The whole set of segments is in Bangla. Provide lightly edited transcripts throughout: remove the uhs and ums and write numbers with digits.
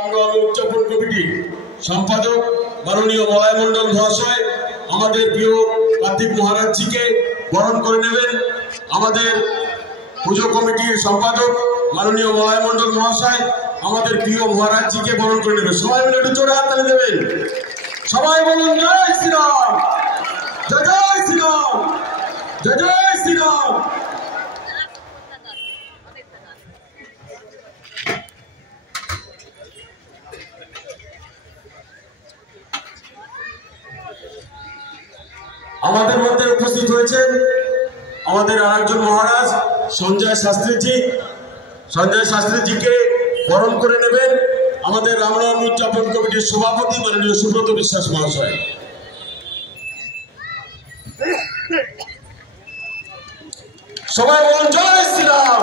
রামনবমী উদযাপন কমিটির সম্পাদক মাননীয় মলয় মণ্ডল মহাশয় আমাদের প্রিয় কার্তিক মহারাজজিকে বরণ করে নেবেন। আমাদের পুজো কমিটির সম্পাদক মাননীয় মলয় মণ্ডল মহাশয় আমাদের প্রিয় মহারাজজিকে বরণ করে নেবেন। সবাই মিলে একটু জোরে হাততালি দেবেন। সবাই বলুন জয় শ্রীরাম, জয় জয় শ্রীরাম, জয় জয় শ্রীরাম। আমাদের মধ্যে উপস্থিত হয়েছেন আমাদের আরেকজন মহারাজ সঞ্জয় শাস্ত্রীজি। সঞ্জয় শাস্ত্রীজিকে বরণ করে নেবেন আমাদের রামনবমী উদযাপন কমিটির সভাপতি মাননীয় সুব্রত বিশ্বাস মহাশয়। সবাই বলুন জয় শ্রীরাম,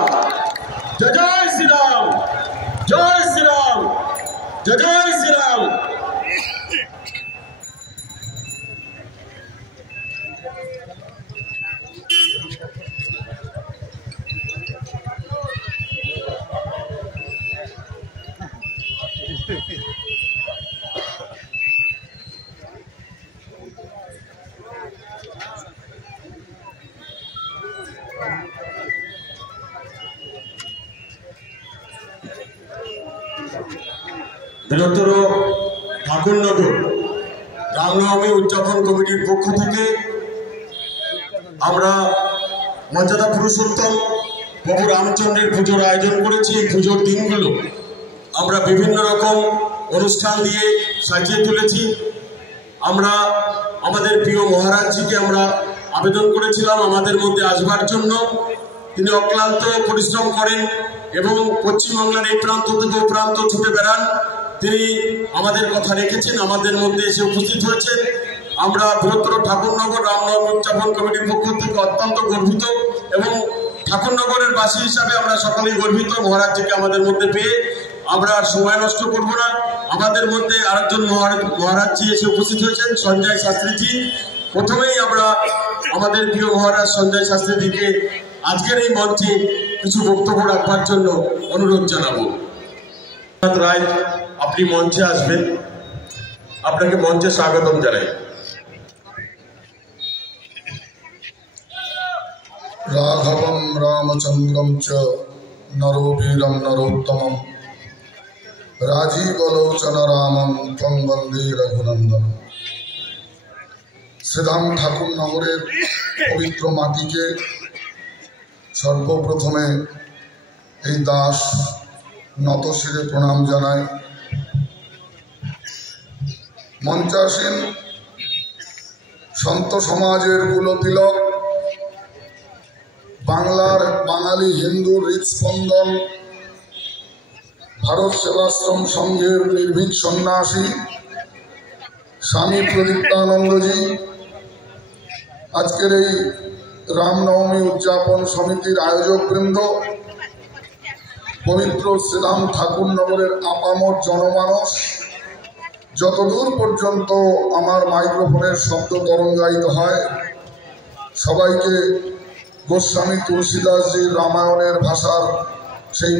জয় জয় শ্রীরাম, জয় শ্রীরাম, জয় জয় শ্রীরাম। বৃহত্তর ঠাকুরনগর রামনবমী উদযাপন কমিটির পক্ষ থেকে আমরা মর্যাদা পুরুষোত্তম প্রভু রামচন্দ্রের পুজোর আয়োজন করেছি। এই পুজোর দিনগুলো আমরা বিভিন্ন রকম অনুষ্ঠান দিয়ে সাজিয়ে তুলেছি। আমরা আমাদের প্রিয় মহারাজজিকে আমরা আবেদন করেছিলাম আমাদের মধ্যে আসবার জন্য। তিনি অক্লান্ত পরিশ্রম করেন এবং পশ্চিমবাংলার এই প্রান্ত থেকে ও প্রান্ত ছুটে বেড়ান। তিনি আমাদের কথা রেখেছেন, আমাদের মধ্যে এসে উপস্থিত হয়েছেন। আমরা বৃহত্তর ঠাকুরনগর রামনবমী উদযাপন কমিটির পক্ষ থেকে অত্যন্ত গর্বিত এবং ঠাকুরনগরের বাসী হিসাবে আমরা সকলেই গর্বিত মহারাজজিকে আমাদের মধ্যে পেয়ে। আমরা আর সময় নষ্ট করব না। আমাদের মধ্যে আরেকজন মহারাজজি এসে উপস্থিত হয়েছেন সঞ্জয় শাস্ত্রীজি। প্রথমেই আমরা আমাদের প্রিয় মহারাজ সঞ্জয় শাস্ত্রীজিকে আজকের এই মঞ্চে কিছু বক্তব্য রাখবার জন্য অনুরোধ জানাবো। রায় আপনি মঞ্চে আসবেন, আপনাকে মঞ্চে স্বাগতম জানাই। রাঘবম রামচন্দ্রম চ নরবীরম নরোত্তমম রাজীবলোচন রামম ত্বং বন্দে রঘুনন্দনম। শ্রীধাম ঠাকুরনগরের পবিত্র মাটিকে সর্বপ্রথমে এই দাস নতশিরে প্রণাম জানায়। মঞ্চাসীন সন্ত সমাজের কুলতিলক, বাংলার বাঙালি হিন্দুর হৃৎস্পন্দন, ভারত সেবাশ্রম সংঘের নির্ভীক সন্ন্যাসী স্বামী প্রদীপ্তানন্দজি, আজকের এই রামনবমী উদযাপন সমিতির আয়োজকবৃন্দ, পবিত্র শ্রীধাম ঠাকুরনগরের আপামর জনমানস, যতদূর পর্যন্ত আমার মাইক্রোফোনের শব্দ তরঙ্গায়িত হয়, সবাইকে গোস্বামী তুলসীদাসজির রামায়ণের ভাষার সেই